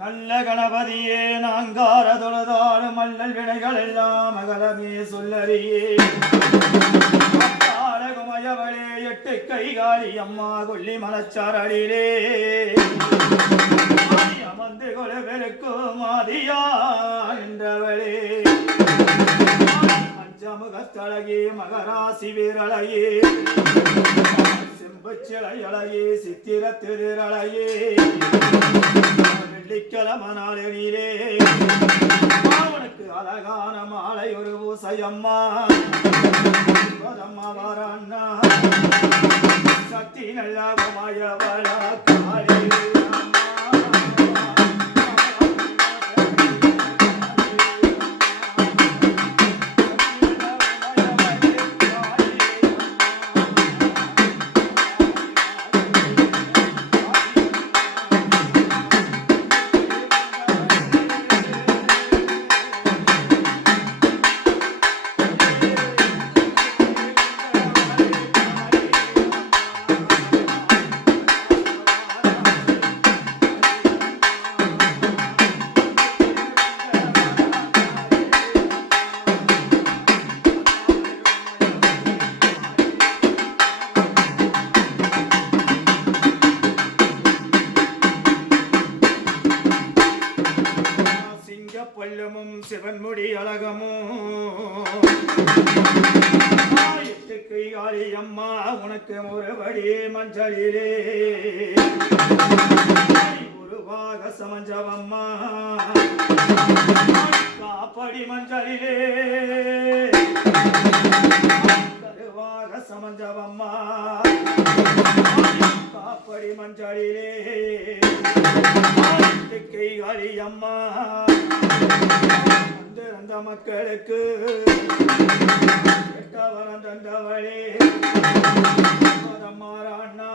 நல்ல கணபதியே நாங்கார தொழுதாடு மல்லல் வினைகள் எல்லாம் அகலமே சொல்லறியே. குமயவளே எட்டு கைகாளி அம்மா கொல்லி மலச்சாரடிலே அமர்ந்து கொலவெருக்கும் மாதியா என்றவளே. பஞ்சமுகத்தழகே மகராசி வீரழகே செம்பச்சிலையழகே சித்திர திருரழையே வெள்ளிக்கிழம நீரே. அவனுக்கு அழகான மாலை ஒரு பூசையம்மா. அம்மா வாராண்ணா சக்தி நல்லா குமாயவளா காளி சிவன்முடி அழகமும். எட்டு கைகாளி அம்மா உனக்கு ஒருபடி மஞ்சளிலே. உருவாக சமஞ்சவம்மா. காப்படி மஞ்சளிலே. காப்படி கை காலி அம்மா வந்து அந்த மக்களுக்கு கெட்டவரம் தந்தவளே. மாறாண்ணா.